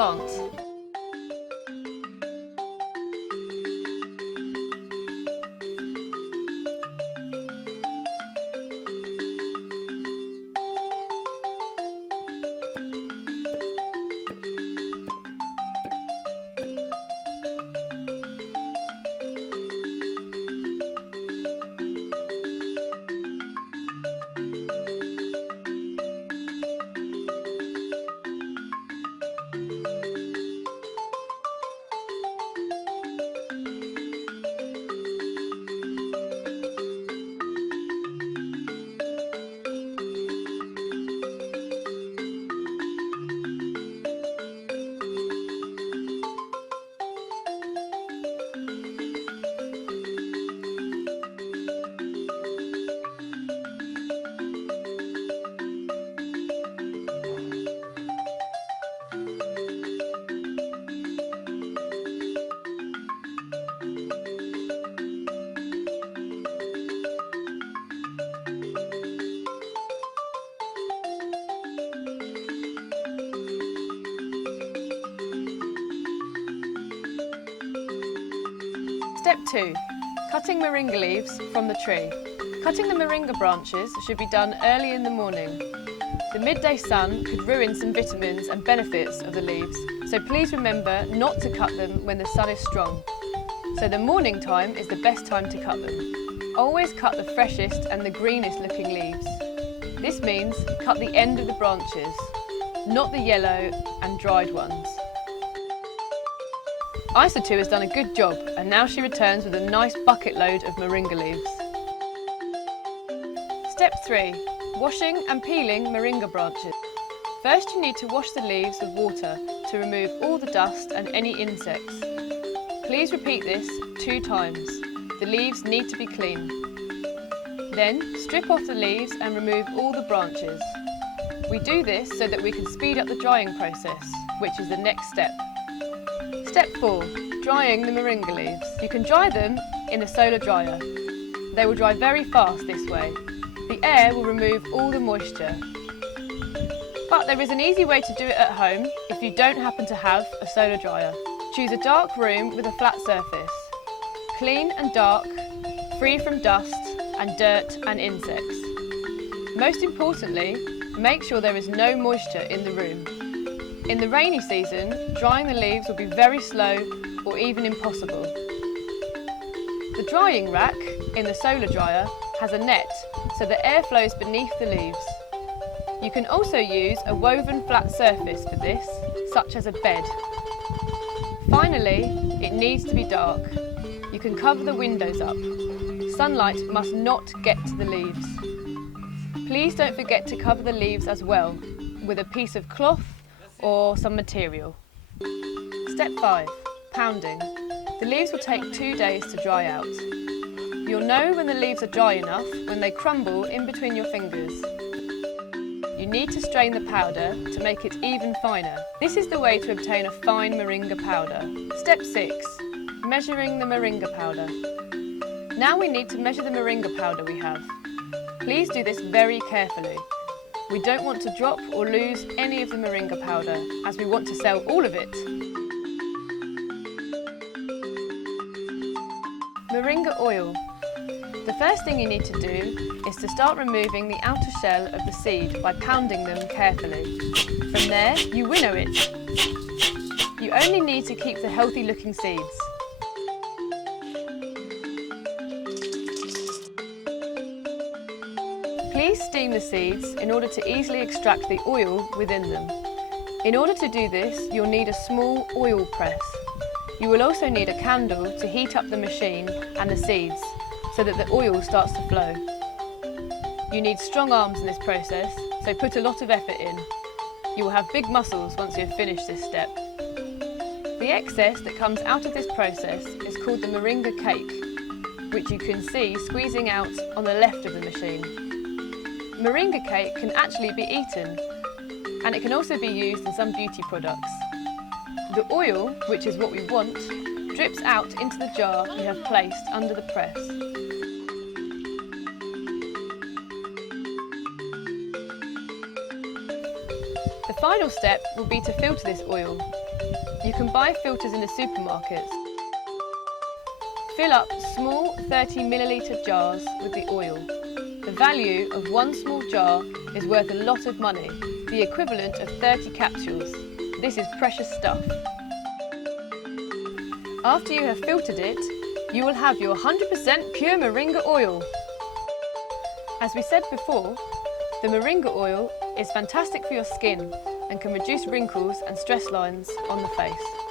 plant. Step 2. Cutting moringa leaves from the tree. Cutting the moringa branches should be done early in the morning. The midday sun could ruin some vitamins and benefits of the leaves, so please remember not to cut them when the sun is strong. So the morning time is the best time to cut them. Always cut the freshest and the greenest looking leaves. This means cut the end of the branches, not the yellow and dried ones. Isa2 has done a good job, and now she returns with a nice bucket load of moringa leaves. Step 3. Washing and peeling moringa branches. First you need to wash the leaves with water to remove all the dust and any insects. Please repeat this 2 times. The leaves need to be clean. Then strip off the leaves and remove all the branches. We do this so that we can speed up the drying process, which is the next step. Step 4. Drying the moringa leaves. You can dry them in a solar dryer. They will dry very fast this way. The air will remove all the moisture. But there is an easy way to do it at home if you don't happen to have a solar dryer. Choose a dark room with a flat surface. Clean and dark, free from dust and dirt and insects. Most importantly, make sure there is no moisture in the room. In the rainy season, drying the leaves will be very slow or even impossible. The drying rack in the solar dryer has a net so the air flows beneath the leaves. You can also use a woven flat surface for this, such as a bed. Finally, it needs to be dark. You can cover the windows up. Sunlight must not get to the leaves. Please don't forget to cover the leaves as well with a piece of cloth or some material. Step 5. Pounding. The leaves will take 2 days to dry out. You'll know when the leaves are dry enough when they crumble in between your fingers. You need to strain the powder to make it even finer. This is the way to obtain a fine moringa powder. Step 6. Measuring the moringa powder. Now we need to measure the moringa powder we have. Please do this very carefully. We don't want to drop or lose any of the moringa powder, as we want to sell all of it. Moringa oil. The first thing you need to do is to start removing the outer shell of the seed by pounding them carefully. From there, you winnow it. You only need to keep the healthy looking seeds. Please steam the seeds in order to easily extract the oil within them. In order to do this, you'll need a small oil press. You will also need a candle to heat up the machine and the seeds so that the oil starts to flow. You need strong arms in this process, so put a lot of effort in. You will have big muscles once you have finished this step. The excess that comes out of this process is called the moringa cake, which you can see squeezing out on the left of the machine. Moringa cake can actually be eaten, and it can also be used in some beauty products. The oil, which is what we want, drips out into the jar you have placed under the press. The final step will be to filter this oil. You can buy filters in the supermarkets. Fill up small 30ml jars with the oil. The value of one small jar is worth a lot of money, the equivalent of 30 capsules. This is precious stuff. After you have filtered it, you will have your 100% pure moringa oil. As we said before, the moringa oil is fantastic for your skin and can reduce wrinkles and stress lines on the face.